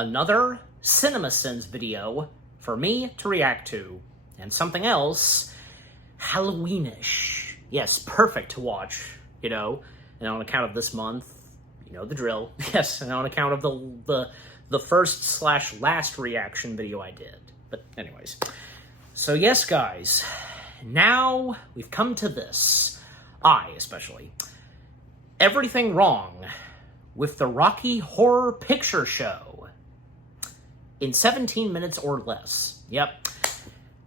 another CinemaSins video for me to react to. And something else, Halloweenish. Yes, perfect to watch, and on account of this month, you know the drill. Yes, and on account of the first/last reaction video I did. But anyways, so yes, guys, now we've come to this. I, especially. Everything wrong with the Rocky Horror Picture Show in 17 minutes or less. Yep.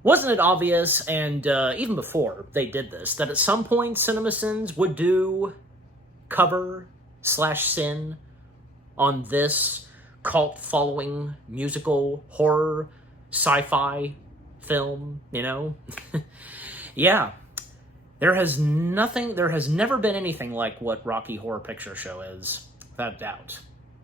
Wasn't it obvious, and even before they did this, that at some point CinemaSins would do cover/sin on this cult-following musical horror sci-fi film, Yeah. There has never been anything like what Rocky Horror Picture Show is, without a doubt.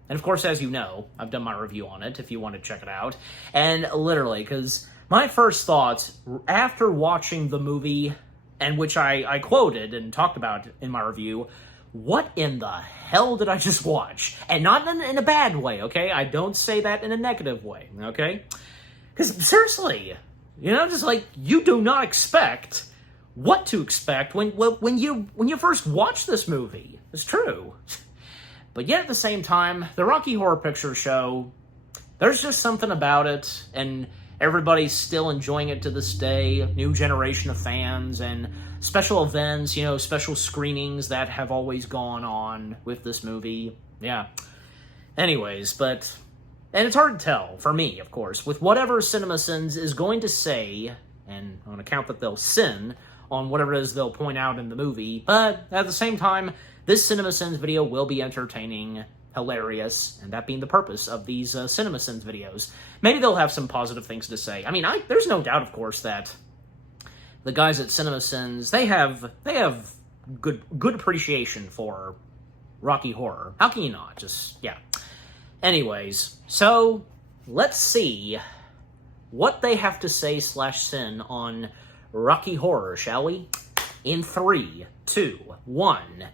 And of course, as you know, I've done my review on it if you want to check it out. And literally, because my first thoughts after watching the movie, and which I quoted and talked about in my review, what in the hell did I just watch? And not in a bad way, okay? I don't say that in a negative way, okay? Because seriously, just like, you do not expect what to expect when you first watch this movie. It's true. But yet at the same time, the Rocky Horror Picture Show, there's just something about it, and everybody's still enjoying it to this day. New generation of fans and special events, special screenings that have always gone on with this movie. Yeah. Anyways, and it's hard to tell, for me, of course, with whatever CinemaSins is going to say, and on account that they'll sin on whatever it is they'll point out in the movie, but at the same time, this CinemaSins video will be entertaining, hilarious, and that being the purpose of these CinemaSins videos. Maybe they'll have some positive things to say. I mean, there's no doubt, of course, that the guys at CinemaSins, they have good appreciation for Rocky Horror. How can you not? Just, yeah. Anyways, so let's see what they have to say/sin on Rocky Horror, shall we? In 3, 2, 1,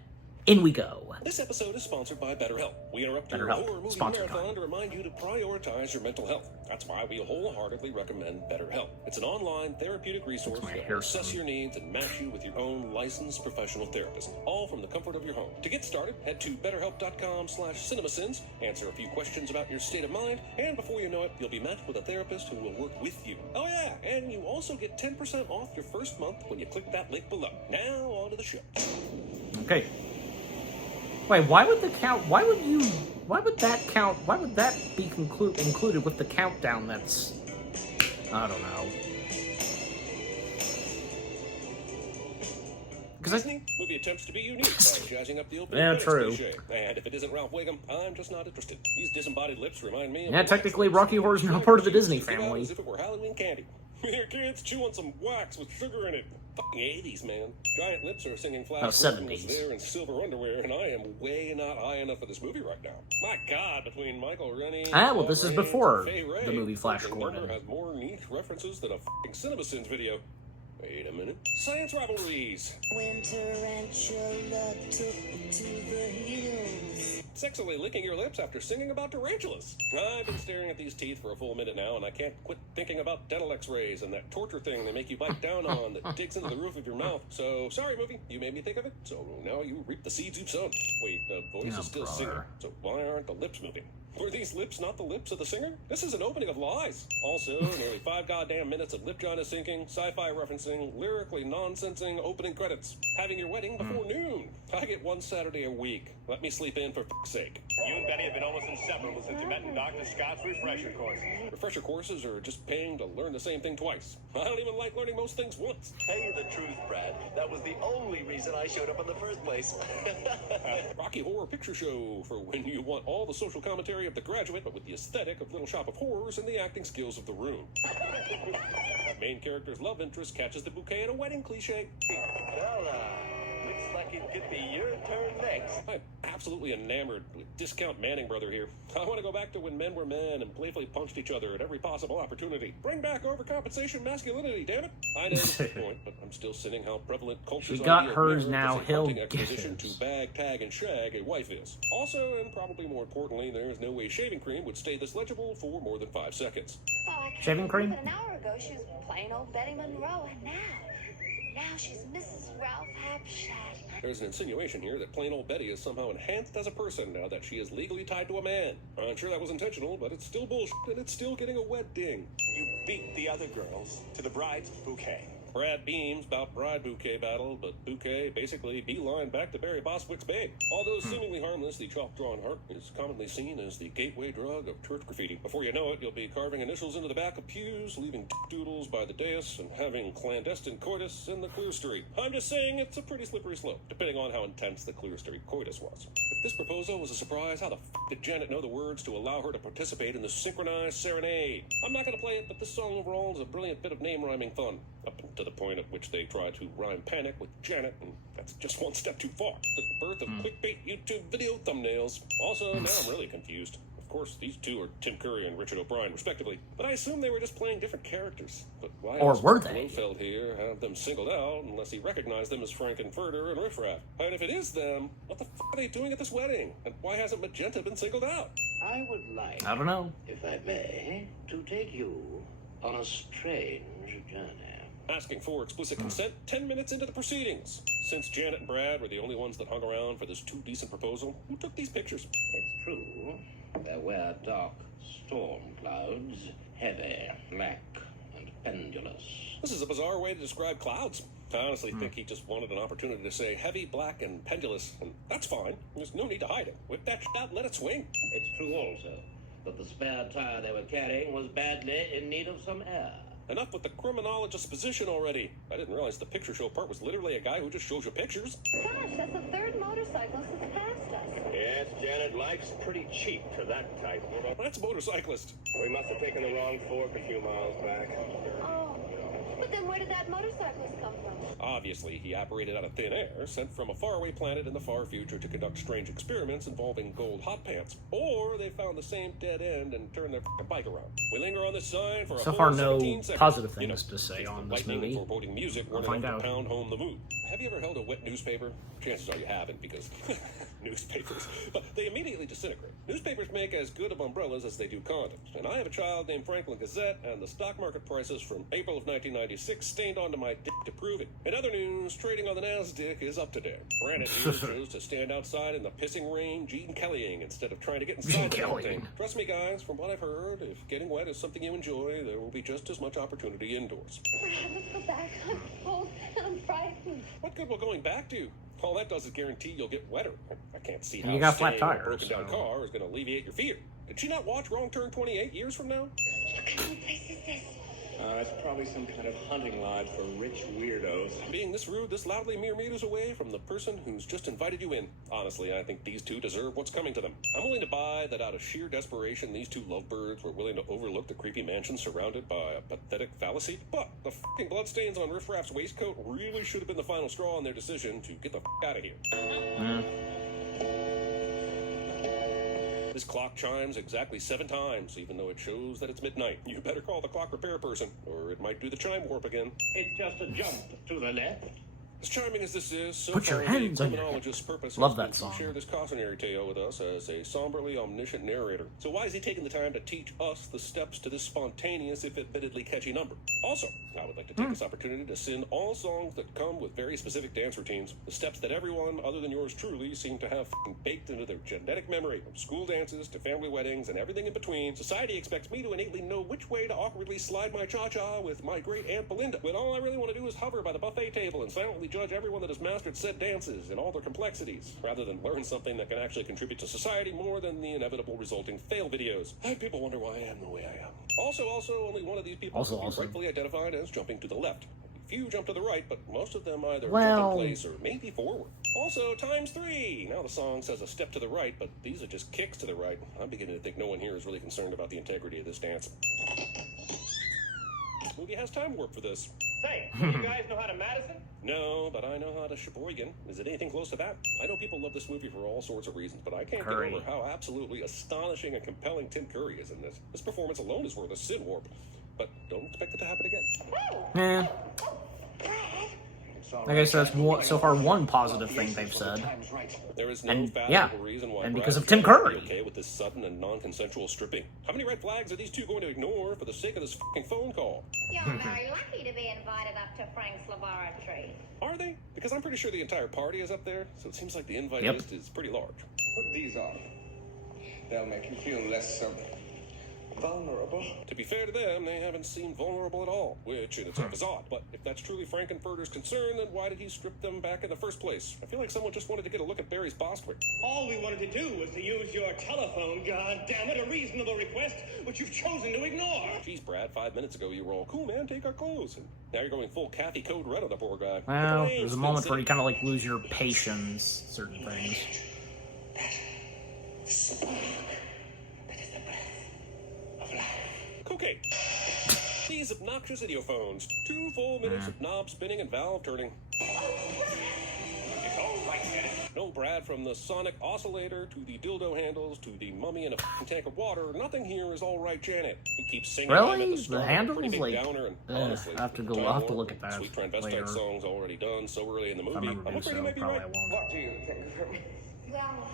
in we go. This episode is sponsored by BetterHelp. We interrupt your BetterHelp. horror movie Sponsored marathon to remind you to prioritize your mental health. That's why we wholeheartedly recommend BetterHelp. It's an online therapeutic resource that will assess your needs and match you with your own licensed professional therapist, all from the comfort of your home. To get started, head to betterhelp.com/cinemasins, answer a few questions about your state of mind, and before you know it, you'll be matched with a therapist who will work with you. Oh yeah, and you also get 10% off your first month when you click that link below. Now, on to the show. Okay. Wait, why would that be included with the countdown that's, I don't know. Disney movie attempts to be unique by jazzing up the opening Yeah, credits true. cliché. And if it isn't Ralph Wiggum, I'm just not interested. These disembodied lips remind me of... Yeah, technically Rocky Horror's not part of the Disney family. As if it were Halloween candy. Here, kids, chew on some wax with sugar in it. Fucking 80s, man. Giant lips are singing Flash Gordon was 70s. there in silver underwear, and I am way not high enough for this movie right now. My God, between Michael Rennie... Well, this is before Faye Ray, the movie Flash Flipping Gordon. Number has more niche references than a fucking CinemaSins video. Wait a minute. Science rivalries. When Tarantula took me to the hills. Sexily licking your lips after singing about tarantulas. I've been staring at these teeth for a full minute now, and I can't quit thinking about dental x-rays and that torture thing they make you bite down on that digs into the roof of your mouth. So, sorry, movie, you made me think of it, so now you reap the seeds you've sown. Wait, the voice is still singing, so why aren't the lips moving? Were these lips not the lips of the singer? This is an opening of lies. Also, nearly 5 goddamn minutes of lip China sinking, sci-fi referencing, lyrically nonsensing opening credits. Having your wedding before noon. I get one Saturday a week. Let me sleep in for f***'s sake. You and Betty have been almost inseparable since you met in Dr. Scott's refresher course. Refresher courses are just paying to learn the same thing twice. I don't even like learning most things once. Tell you the truth, Brad. That was the only reason I showed up in the first place. Rocky Horror Picture Show for when you want all the social commentary of The Graduate, but with the aesthetic of Little Shop of Horrors and the acting skills of The Room. Main character's love interest catches the bouquet at a wedding cliche. Well, looks like it could be your turn next. I'm absolutely enamored with Discount Manning brother here. I want to go back to when men were men and playfully punched each other at every possible opportunity. Bring back overcompensation masculinity, damn it! I know this is the point, but I'm still sinning how prevalent culture's She got idea of hers, marriage now as a he'll hunting get expedition his. to bag, tag, and shag a wife is. Also, and probably more importantly, there is no way shaving cream would stay this legible for more than 5 seconds. Well, I can't Shaving cream? believe it. An hour ago, she was plain old Betty Monroe, and now she's Mrs. Ralph Hapschatt. There's an insinuation here that plain old Betty is somehow enhanced as a person now that she is legally tied to a man. I'm sure that was intentional, but it's still bullshit, and it's still getting a wet ding. You beat the other girls to the bride's bouquet. Brad beams about bride bouquet battle, but bouquet basically beeline back to Barry Bostwick's babe. Although seemingly harmless, the chalk-drawn heart is commonly seen as the gateway drug of church graffiti. Before you know it, you'll be carving initials into the back of pews, leaving doodles by the dais, and having clandestine coitus in the clerestory. I'm just saying it's a pretty slippery slope, depending on how intense the clerestory coitus was. If this proposal was a surprise, how the did Janet know the words to allow her to participate in the synchronized serenade? I'm not going to play it, but this song overall is a brilliant bit of name-rhyming fun, up to the point at which they try to rhyme panic with Janet, and that's just one step too far. The birth of clickbait YouTube video thumbnails. Also, now I'm really confused. Of course, these two are Tim Curry and Richard O'Brien, respectively. But I assume they were just playing different characters. But why Or does were Mark they? Blofeld here have them singled out unless he recognized them as Frankenfurter and Riff Raff? And if it is them, what the f are they doing at this wedding? And why hasn't Magenta been singled out? I would like, I don't know. if I may, to take you on a strange journey. Asking for explicit consent 10 minutes into the proceedings. Since Janet and Brad were the only ones that hung around for this too-decent proposal, who took these pictures? It's true, there were dark storm clouds, heavy, black, and pendulous. This is a bizarre way to describe clouds. I honestly think he just wanted an opportunity to say heavy, black, and pendulous, and that's fine. There's no need to hide it. Whip that shit out and let it swing. It's true also that the spare tire they were carrying was badly in need of some air. Enough with the criminologist's position already. I didn't realize the picture show part was literally a guy who just shows you pictures. Gosh, that's the third motorcyclist that's passed us. Yes, Janet, life's pretty cheap for that type. That's a motorcyclist. We must have taken the wrong fork a few miles back. Oh, but then where did that motorcyclist come from? Obviously, he operated out of thin air, sent from a faraway planet in the far future to conduct strange experiments involving gold hot pants. Or they found the same dead end and turned their bike around. We linger on this sign for a So full far, no 17 seconds. positive You know, things to say if on the this lightning movie. and foreboding music We'll weren't find enough to out. pound home the mood. Have you ever held a wet newspaper? Chances are you haven't, because newspapers. But they immediately disintegrate. Newspapers make as good of umbrellas as they do condoms. And I have a child named Franklin Gazette, and the stock market prices from April of 1996 stained onto my dick to prove it. In other news, trading on the NASDAQ is up to date. Brandon here chose to stand outside in the pissing rain, Gene Kellying, instead of trying to get inside the damn Kellying. thing. Trust me, guys, from what I've heard, if getting wet is something you enjoy, there will be just as much opportunity indoors. Brad, let's go back. I'm cold and I'm frightened. What good will going back do? All that does is guarantee you'll get wetter. I can't see And how you got flat staying in a tires, broken down so- car is going to alleviate your fear. Did she not watch Wrong Turn 28 years from now? What kind of place is this? It's probably some kind of hunting lodge for rich weirdos. Being this rude, this loudly mere meters away from the person who's just invited you in. Honestly, I think these two deserve what's coming to them. I'm willing to buy that out of sheer desperation, these two lovebirds were willing to overlook the creepy mansion surrounded by a pathetic fallacy. But the fucking bloodstains on Riff Raff's waistcoat really should have been the final straw in their decision to get the out of here. This clock chimes exactly 7 times, even though it shows that it's midnight. You better call the clock repair person, or it might do the chime warp again. It's just a jump to the left. As charming as this is, so Put your far hands the on your criminologist's purpose Love has that been song. to share this cautionary tale with us as a somberly omniscient narrator. So why is he taking the time to teach us the steps to this spontaneous, if admittedly catchy number? Also, I would like to take this opportunity to send all songs that come with very specific dance routines, the steps that everyone other than yours truly seem to have baked into their genetic memory. From school dances to family weddings and everything in between, society expects me to innately know which way to awkwardly slide my cha-cha with my great Aunt Belinda, when all I really want to do is hover by the buffet table and silently judge everyone that has mastered said dances and all their complexities, rather than learn something that can actually contribute to society more than the inevitable resulting fail videos. People wonder why I am the way I am. Also, only one of these people Also, is rightfully identified as jumping to the left. Few jump to the right, but most of them either Well- jump in place or maybe forward. Also, times 3. Now the song says a step to the right, but these are just kicks to the right. I'm beginning to think no one here is really concerned about the integrity of this dance. This movie has time warp for this. Say, do you guys know how to Madison? No, but I know how to Sheboygan. Is it anything close to that? I know people love this movie for all sorts of reasons, but I can't Curry. get over how absolutely astonishing and compelling Tim Curry is in this. This performance alone is worth a Sid warp. But don't expect it to happen again. I guess that's so far one positive thing they've said. There is no And, fathomable yeah, reason why and Brad because of Pitt Tim would be Curry. okay with this sudden and non-consensual stripping. How many red flags are these two going to ignore for the sake of this fucking phone call? You're very lucky to be invited up to Frank's laboratory. Are they? Because I'm pretty sure the entire party is up there, so it seems like the invite Yep. list is pretty large. Put these on. They'll make you feel less vulnerable. To be fair to them, they haven't seemed vulnerable at all, which in itself is odd. But if that's truly Frankenfurter's concern, then why did he strip them back in the first place? I feel like someone just wanted to get a look at Barry's Bostwick. All we wanted to do was to use your telephone, God damn it, a reasonable request, which you've chosen to ignore. Geez, Brad, 5 minutes ago you were all, cool, man, take our clothes. And now you're going full Kathy Code Red on the poor guy. Well, Hey, there's a Spin moment where City. you kind of like lose your patience, certain things. Cocaine. These obnoxious idiophones. 2 full minutes of knob spinning and valve turning. It's all right, Janet. No Brad, from the sonic oscillator to the dildo handles to the mummy in a f***ing tank of water, nothing here is all right, Janet. He keeps singing Really? at the The start, a handles? pretty big Like, downer, and ugh, honestly, I have to go- Time I'll have to Warp, look at that Sweet Transvestite later. song's already done so early in the If I movie. remember I'm to do afraid so, he might be probably right. I won't. What do you think of him? Well,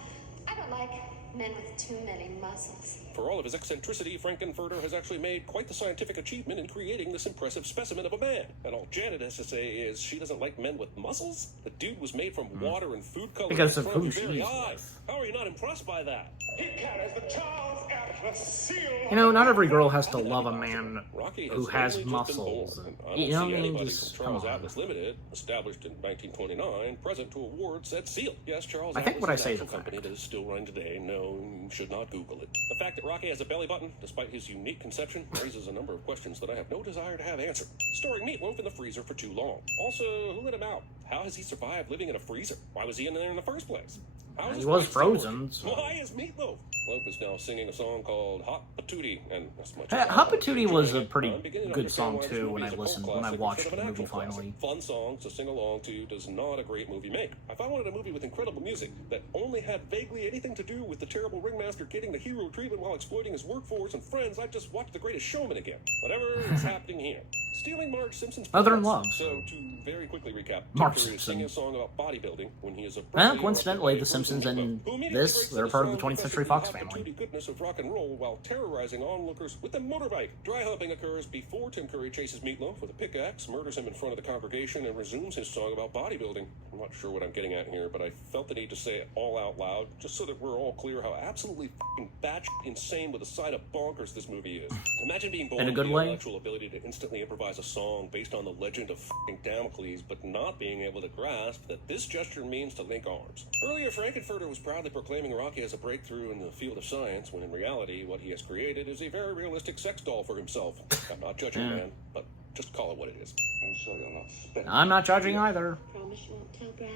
I don't like men with too many muscles. For all of his eccentricity, Frankenfurter has actually made quite the scientific achievement in creating this impressive specimen of a man. And all Janet has to say is she doesn't like men with muscles? The dude was made from water and food coloring Because in of front who your very she's eyes. with. How are you not impressed by that? He carries the Charles Atlas seal. You know, not every girl has to love a man Rocky who has only just been muscles. born, And, and I you don't know see what I mean? anybody Just from come Charles on. Atlas Limited, established in 1929, present to award said seal. Yes, Charles I think Atlas what I is say an is actual a company fact. that is still running today. No, you should not Google it. The fact that Rocky has a belly button, despite his unique conception, raises a number of questions that I have no desire to have answered. Storing meatloaf in the freezer for too long. Also, who let him out? How has he survived living in a freezer? Why was he in there in the first place? How is He his was wife stored? frozen, so- Why is Meatloaf? Loaf is now singing a song called Hot Patootie, and as much Hey, as I Hot love Patootie enjoying was a it, pretty I'm beginning to good understand song, why this too, movie when is I a cult listened- when I classic watched instead of the an movie actual classic. finally. Fun songs to sing along to does not a great movie make. If I wanted a movie with incredible music that only had vaguely anything to do with the terrible ringmaster getting the hero treatment while exploiting his workforce and friends, I'd just watch The Greatest Showman again. Whatever is happening here. Stealing Marge Simpson's Mother-in-law. performance. So, to very quickly recap, Marge Tim Curry is singing a Simpson. song about bodybuilding when he is a Well, coincidentally, The Simpsons and this, they're part of the 20th Century Fox family. The goodness of rock and roll while terrorizing onlookers with a motorbike. Dry humping occurs before Tim Curry chases Meatloaf with a pickaxe, murders him in front of the congregation, and resumes his song about bodybuilding. I'm not sure what I'm getting at here, but I felt the need to say it all out loud, just so that we're all clear how absolutely f***ing batshit insane with a side of bonkers this movie is. Imagine being born In a with good the way? intellectual ability to instantly improvise a song based on the legend of f***ing Damocles, but not being able to grasp that this gesture means to link arms. Earlier, Frankenfurter was proudly proclaiming Rocky as a breakthrough in the field of science, when in reality, what he has created is a very realistic sex doll for himself. I'm not judging, man, but just call it what it is. I'm sure you'll not spend. I'm not judging either. Promise you won't tell Brad?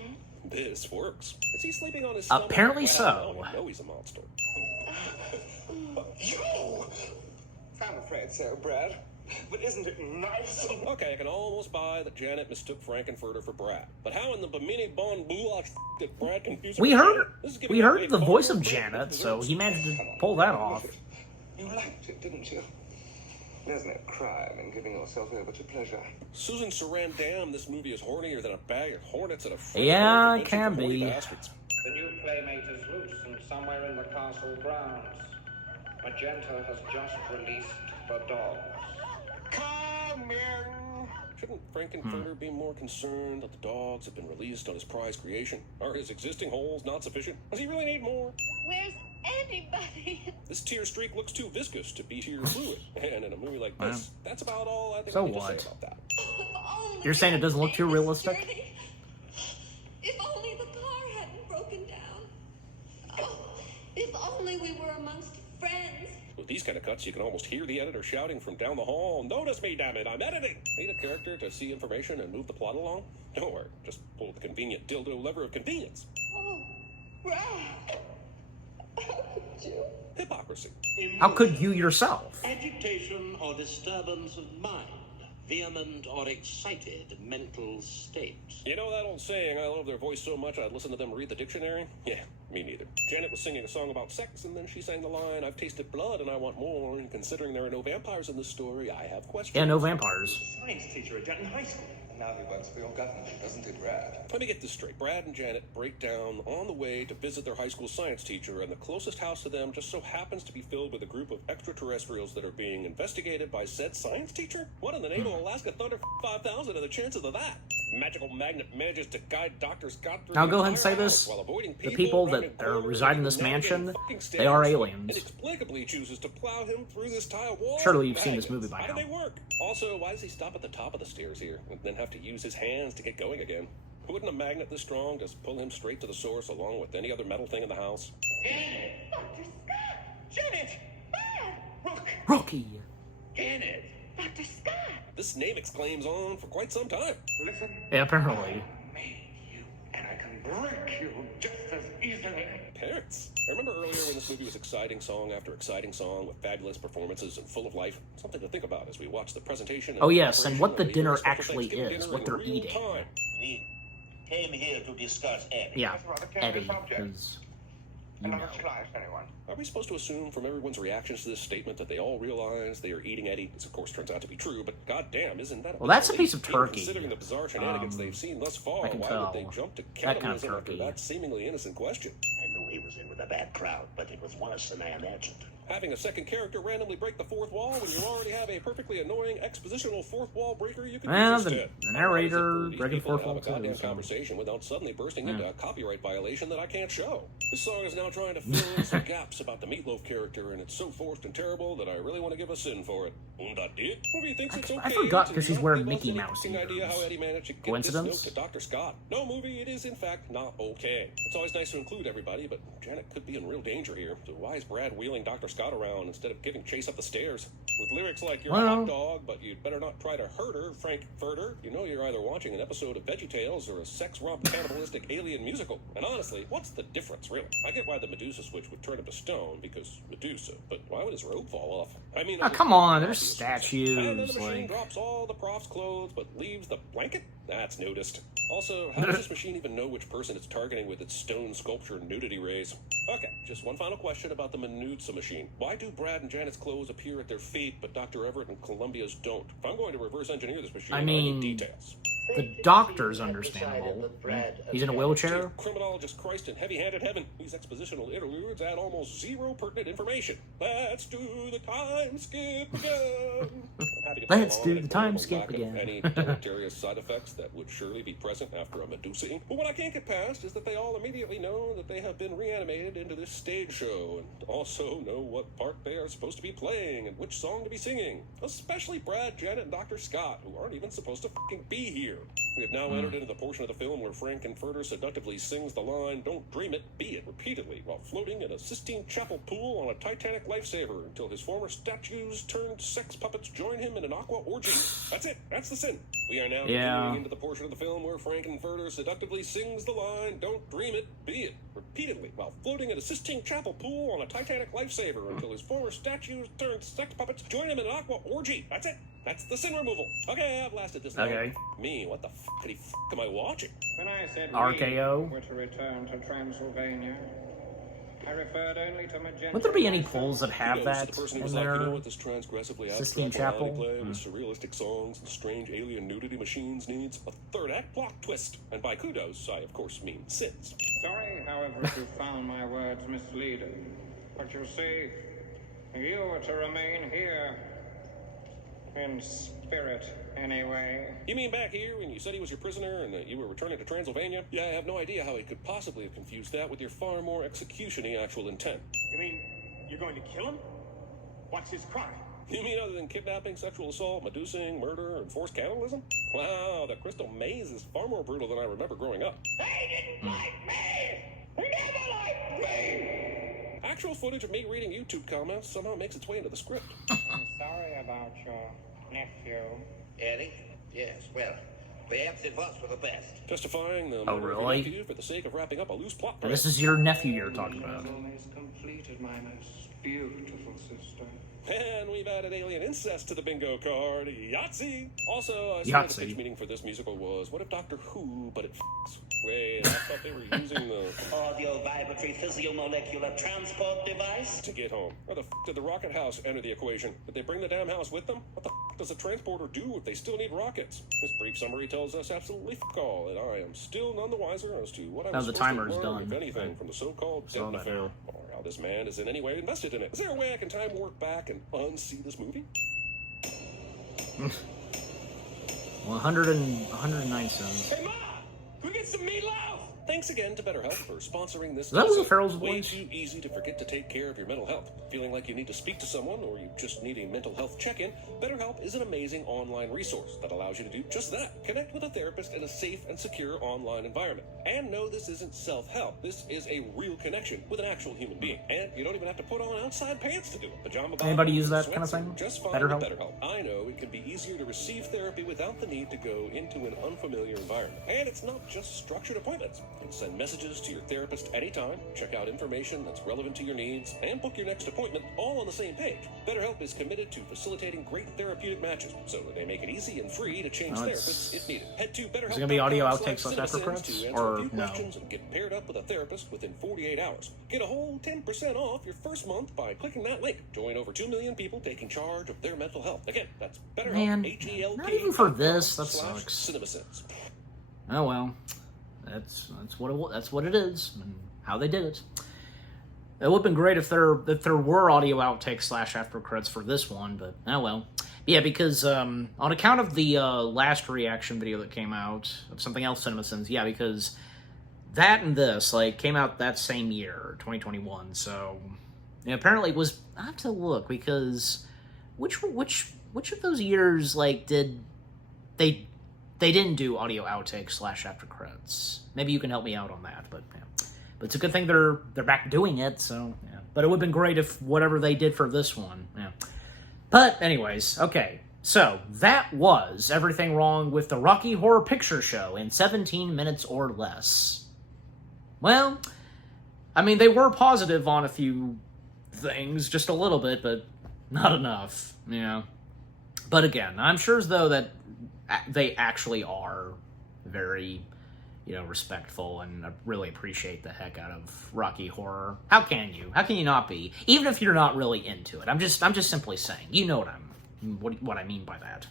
This works. Is he sleeping on his stomach? Apparently Well, so. I know he's a monster. You! I'm afraid so, Brad. But isn't it nice? Okay, I can almost buy that Janet mistook Frankenfurter for Brad. But how in the Bimini Bon Boulage did Brad confuse her We with heard Janet? This is giving we away heard the far voice more of credit than Janet, it so deserves. he managed to pull that off. You liked it, didn't you? There's no crime in giving yourself over to pleasure. Susan Sarandon, this movie is hornier than a bag of hornets at a Yeah, it convention can for horny be. bastards. The new playmate is loose and somewhere in the castle grounds. Magenta has just released the dogs. Come in! Shouldn't Frankenfurter be more concerned that the dogs have been released on his prize creation? Are his existing holes not sufficient? Does he really need more? Where's anybody? This tear streak looks too viscous to be tear fluid. And in a movie like this, Wow. that's about all I think So I need to what? say about that. If only You're saying it doesn't look too we had realistic? security. If only the car hadn't broken down. Oh, if only we were amongst friends. With these kind of cuts, you can almost hear the editor shouting from down the hall, "Notice me, damn it, I'm editing!" Need a character to see information and move the plot along? Don't worry, just pull the convenient dildo lever of convenience. Oh, Brad. How could you? Hypocrisy. How could you yourself? Agitation or disturbance of mind. vehement or excited mental state. You know that old saying, I love their voice so much I'd listen to them read the dictionary? Yeah, me neither. Janet was singing a song about sex, and then she sang the line, I've tasted blood and I want more, and considering there are no vampires in this story, I have questions. Yeah, no vampires. Science teacher at Denton High School. And now he works for your government, doesn't he, Brad? Let me get this straight. Brad and Janet break down on the way to visit their high school science teacher, and the closest house to them just so happens to be filled with a group of extraterrestrials that are being investigated by said science teacher? What in the name of Alaska Thunder 5000 are the chances of that? Magical magnet manages to guide Dr. Scott through Now the go ahead and entire say this. house while avoiding The people running that are corners, reside in this navigating mansion, fucking they are stairs, aliens. inexplicably chooses to plow him through this tile wall. Surely you've seen this Magnets. movie by How now. do they work? Also, why does he stop at the top of the stairs here and then have to use his hands to get going again? Wouldn't a magnet this strong just pull him straight to the source along with any other metal thing in the house? Dr. Scott! Janet! Brad! Rocky! Janet! Dr. Scott! This name exclaims on for quite some time. Listen, Yeah, apparently. made you, and I can break you just as easily. Parents. I remember earlier when this movie was exciting song after exciting song with fabulous performances and full of life. Something to think about as we watch the presentation. Oh, yes, and what operation the of a dinner special actually Thanksgiving is, dinner what in they're real eating. time. We came here to discuss Eddie. Yeah, That's rather curious Eddie, subject. because you And know. not slice anyone. Are we supposed to assume from everyone's reactions to this statement that they all realize they are eating Eddie? This, of course, turns out to be true, but goddamn, isn't that a Well, that's a bizarre piece of leap? turkey. Considering the bizarre shenanigans they've seen thus far, I can why tell. would they jump to That kind of cannibalism after turkey. that seemingly innocent question? I knew he was in with a bad crowd, but it was worse than I imagined. Having a second character randomly break the fourth wall when you already have a perfectly annoying expositional fourth wall breaker you can Well, use the instead. narrator How is it for these breaking people to fourth wall have a goddamn too, so- conversation without suddenly bursting into a copyright violation that I can't show. This song is now trying to fill in some gaps about the Meatloaf character, and it's so forced and terrible that I really want to give a sin for it. That did. Movie thinks it's okay. I forgot to 'cause he's not wearing give us Mickey an Mouse interesting idea how ears. Eddie managed to get Coincidence? this note to Dr. Scott. No, movie, it is in fact not okay. It's always nice to include everybody, but Janet could be in real danger here. So why is Brad wheeling Dr. Scott around instead of giving chase up the stairs? With lyrics like, you're a Well- hot dog, but you'd better not try to hurt her, Frankfurter. You know you're either watching an episode of VeggieTales or a sex romp cannibalistic alien musical. And honestly, what's the difference, really? I get why the Medusa switch would turn him to stone, because Medusa, but why would his robe fall off? I mean... Oh, come on, there's obvious. statues, And then the machine like- drops all the prof's clothes, but leaves the blanket? That's nudist. Also, how does this machine even know which person it's targeting with its stone sculpture nudity rays? Okay, just one final question about the Menusa machine. Why do Brad and Janet's clothes appear at their feet, but Dr. Everett and Columbia's don't? If I'm going to reverse engineer this machine, I I need mean, details. The doctor's understandable. He's in a wheelchair. Criminologist Christ in heavy-handed heaven. These expositional interludes add almost zero pertinent information. Let's do the time skip again. I'm happy to Let's follow do on the and time ignore the skip lack of again. Any deleterious side effects that would surely be present after a Medusa. But what I can't get past is that they all immediately know that they have been reanimated into this stage show, and also know what part they are supposed to be playing and which song to be singing. Especially Brad, Janet, and Dr. Scott, who aren't even supposed to fucking be here. We have now entered into the portion of the film where Frankenfurter seductively sings the line, "Don't dream it, be it," repeatedly, while floating in a Sistine Chapel pool on a Titanic lifesaver until his former statues turned sex puppets join him in an aqua orgy. That's it. That's the sin. We are now continuing into the portion of the film where Frankenfurter seductively sings the line, "Don't dream it, be it," repeatedly, while floating in a Sistine Chapel pool on a Titanic lifesaver until his former statues turned sex puppets join him in an aqua orgy. That's it. That's the sin removal. Okay, I've lasted this long. Okay. Me, what the f***ity am I watching? When I said RKO. we were to return to Transylvania, I referred only to Magenta. Would there be any polls that have Kudos to that the person who in was like, you know there? what this transgressively Sistine abstract Chapel? morality play with surrealistic songs and strange alien nudity machines needs? A third act plot twist. And by kudos, I of course mean sins. Sorry, however, if you found my words misleading. But you see, you are to remain here. In spirit, anyway. You mean back here when you said he was your prisoner and that you were returning to Transylvania? Yeah, I have no idea how he could possibly have confused that with your far more execution-y actual intent. You mean you're going to kill him? What's his crime? You mean other than kidnapping, sexual assault, medusing, murder, and forced cannibalism? Wow, the Crystal Maze is far more brutal than I remember growing up. They didn't like me! They never liked me! Actual footage of me reading YouTube comments somehow makes its way into the script. I'm sorry about your nephew. Eddie? Yes, well, perhaps it was for the best. Justifying the Oh, murder of really? your nephew for the sake of wrapping up a loose plot And thread. this is your nephew you're talking about. Always completed my most beautiful sister. And we've added alien incest to the bingo card. Yahtzee! Also, I saw the Yahtzee. pitch meeting for this musical was, what if Doctor Who, but it f***s? Wait, I thought they were using the... Audio vibratory physiomolecular transport device? to get home. How the f*** did the rocket house enter the equation? Did they bring the damn house with them? What the f*** does a transporter do if they still need rockets? This brief summary tells us absolutely f*** all, and I am still none the wiser as to what I Now was the supposed to timer's learn, done. if anything, I from the so-called saw Denton that affair, now. or how this man is in any way invested in it. Is there a way I can time warp back and unsee this movie? 109 cents. Hey, Ma! Can we get some meatloaf? Thanks again to BetterHelp for sponsoring this. Is that Will episode. Ferrell's Way voice? too easy to forget to take care of your mental health. Feeling like you need to speak to someone or you just need a mental health check-in? BetterHelp is an amazing online resource that allows you to do just that. Connect with a therapist in a safe and secure online environment. And no, this isn't self-help. This is a real connection with an actual human being. And you don't even have to put on outside pants to do it. Pajama Anybody bottoms, use that kind of sweats, thing? Just fine BetterHelp? with BetterHelp. I know it can be easier to receive therapy without the need to go into an unfamiliar environment. And it's not just structured appointments. You can send messages to your therapist anytime, check out information that's relevant to your needs, and book your next appointment all on the same page. BetterHelp is committed to facilitating great therapeutic matches, so they make it easy and free to change therapists if needed. Head to BetterHelp. Is it gonna be audio outtakes like after credits, to answer or a few no? questions and get paired up with a therapist within 48 hours. Get a whole 10% off your first month by clicking that link. Join over 2 million people taking charge of their mental health. Again, that's BetterHelp. Man, H-E-L-P not even for this. That sucks. CinemaSins. Oh well, that's what it is, and how they did it. It would have been great if there were audio outtakes / after credits for this one, but oh well. Yeah, because on account of the last reaction video that came out of something else, CinemaSins. Yeah, because that and this came out that same year, 2021. So apparently it was. I have to look because which of those years did they didn't do audio outtakes / after credits? Maybe you can help me out on that, but yeah. But it's a good thing they're back doing it, so yeah. But it would have been great if whatever they did for this one, yeah. But anyways, okay. So that was everything wrong with the Rocky Horror Picture Show in 17 minutes or less. Well, I mean, they were positive on a few things, just a little bit, but not enough, But again, I'm sure as though that they actually are very, respectful, and I really appreciate the heck out of Rocky Horror. How can you? How can you not be? Even if you're not really into it. I'm just simply saying. You know what I mean by that.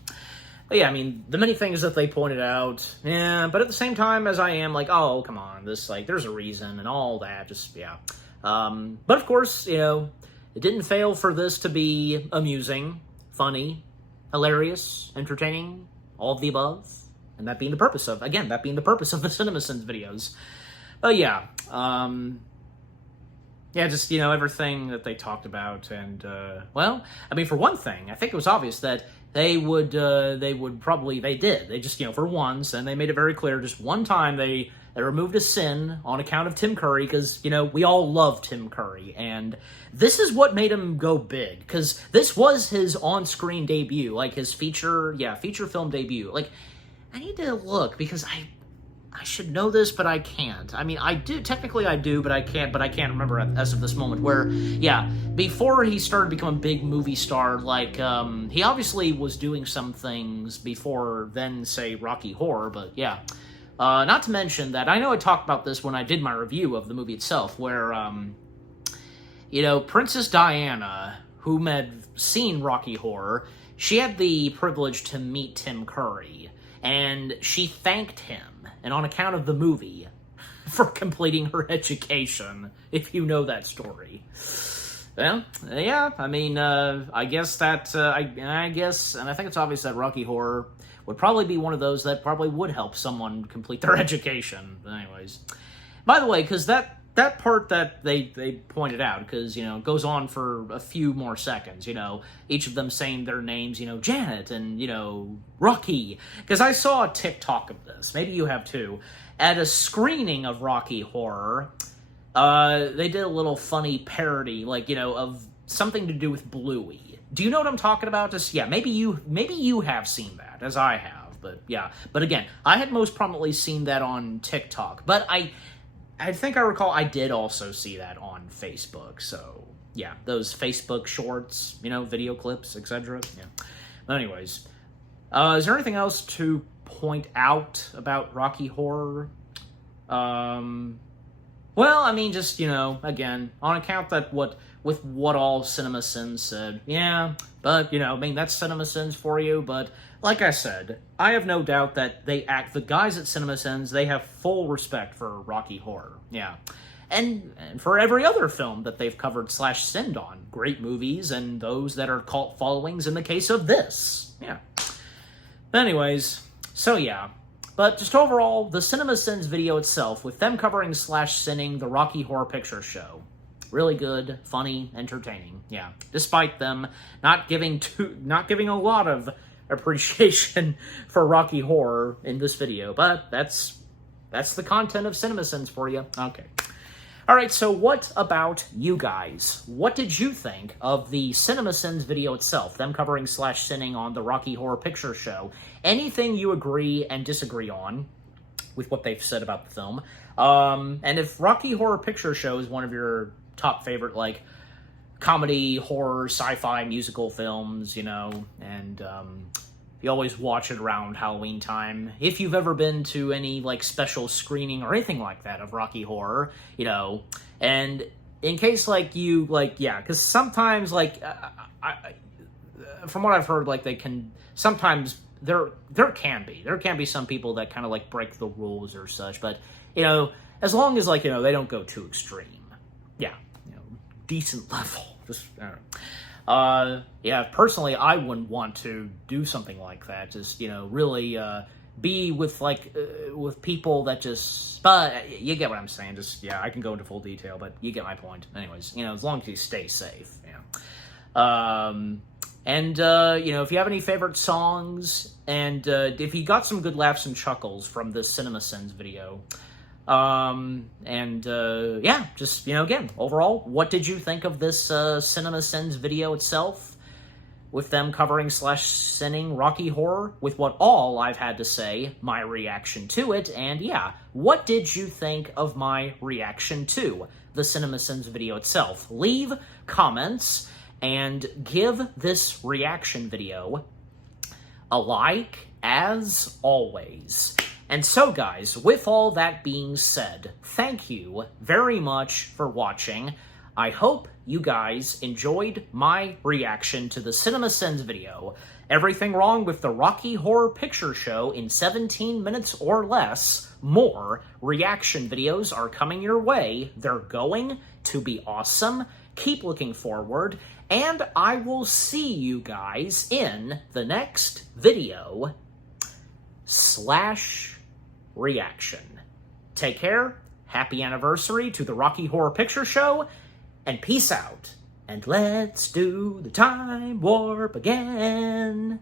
But yeah, I mean, the many things that they pointed out, yeah, but at the same time as I am oh, come on, this, there's a reason and all that, just, yeah. But of course, it didn't fail for this to be amusing, funny, hilarious, entertaining, all of the above. And that being the purpose of the CinemaSins videos. But yeah, just, everything that they talked about. And, well, I mean, for one thing, I think it was obvious that they did. They just, for once, and they made it very clear, just one time they removed a sin on account of Tim Curry, because, we all love Tim Curry, and this is what made him go big, because this was his on-screen debut, his feature film debut. I need to look, because I should know this, but I can't. I mean, technically I do, but I can't remember as of this moment, where, yeah, before he started becoming a big movie star, he obviously was doing some things before then, say, Rocky Horror, but yeah. Not to mention that, I know I talked about this when I did my review of the movie itself, where, Princess Diana, whom had seen Rocky Horror, she had the privilege to meet Tim Curry, and she thanked him, and on account of the movie, for completing her education, if you know that story. Well, yeah, I mean, I guess that, I guess, and I think it's obvious that Rocky Horror would probably be one of those that probably would help someone complete their education. But anyways, by the way, because that part that they pointed out, because, it goes on for a few more seconds, each of them saying their names, Janet and, Rocky. Because I saw a TikTok of this, maybe you have too, at a screening of Rocky Horror. They did a little funny parody, of something to do with Bluey. Do you know what I'm talking about? Just, yeah, maybe you have seen that, as I have, but yeah. But again, I had most prominently seen that on TikTok, but I think I recall I did also see that on Facebook, so yeah, those Facebook shorts, video clips, etc. Yeah. But anyways, is there anything else to point out about Rocky Horror? Well, I mean, just, again, on account that with what all CinemaSins said, yeah, but, I mean, that's CinemaSins for you, but like I said, I have no doubt that the guys at CinemaSins, they have full respect for Rocky Horror, yeah. And for every other film that they've covered / sinned on. Great movies, and those that are cult followings in the case of this, yeah. But anyways, so yeah. But just overall, the CinemaSins video itself, with them covering / sinning the Rocky Horror Picture Show, really good, funny, entertaining. Yeah, despite them not giving a lot of appreciation for Rocky Horror in this video, but that's the content of CinemaSins for you. Okay. All right, so what about you guys? What did you think of the CinemaSins video itself, them covering / sinning on the Rocky Horror Picture Show? Anything you agree and disagree on with what they've said about the film? And if Rocky Horror Picture Show is one of your top favorite, like, comedy, horror, sci-fi, musical films, and you always watch it around Halloween time. If you've ever been to any, like, special screening or anything like that of Rocky Horror, and in case, like, you, like, yeah, because sometimes, like, from what I've heard, like, they can, sometimes, there can be some people that kind of, like, break the rules or such, but, as long as, like, they don't go too extreme. Yeah, decent level, just, I don't know. Yeah, personally, I wouldn't want to do something like that. Just, really, be with, like, with people that just, but you get what I'm saying. Just, yeah, I can go into full detail, but you get my point. Anyways, as long as you stay safe, yeah. And, if you have any favorite songs, and, if you got some good laughs and chuckles from this CinemaSins video, yeah, just, again, overall, what did you think of this, CinemaSins video itself, with them covering / sinning Rocky Horror, with what all I've had to say, my reaction to it, and yeah, what did you think of my reaction to the CinemaSins video itself? Leave comments, and give this reaction video a like, as always. And so, guys, with all that being said, thank you very much for watching. I hope you guys enjoyed my reaction to the CinemaSins video. Everything wrong with the Rocky Horror Picture Show in 17 minutes or less. More reaction videos are coming your way. They're going to be awesome. Keep looking forward, and I will see you guys in the next video / reaction. Take care, happy anniversary to the Rocky Horror Picture Show, and peace out. And let's do the time warp again.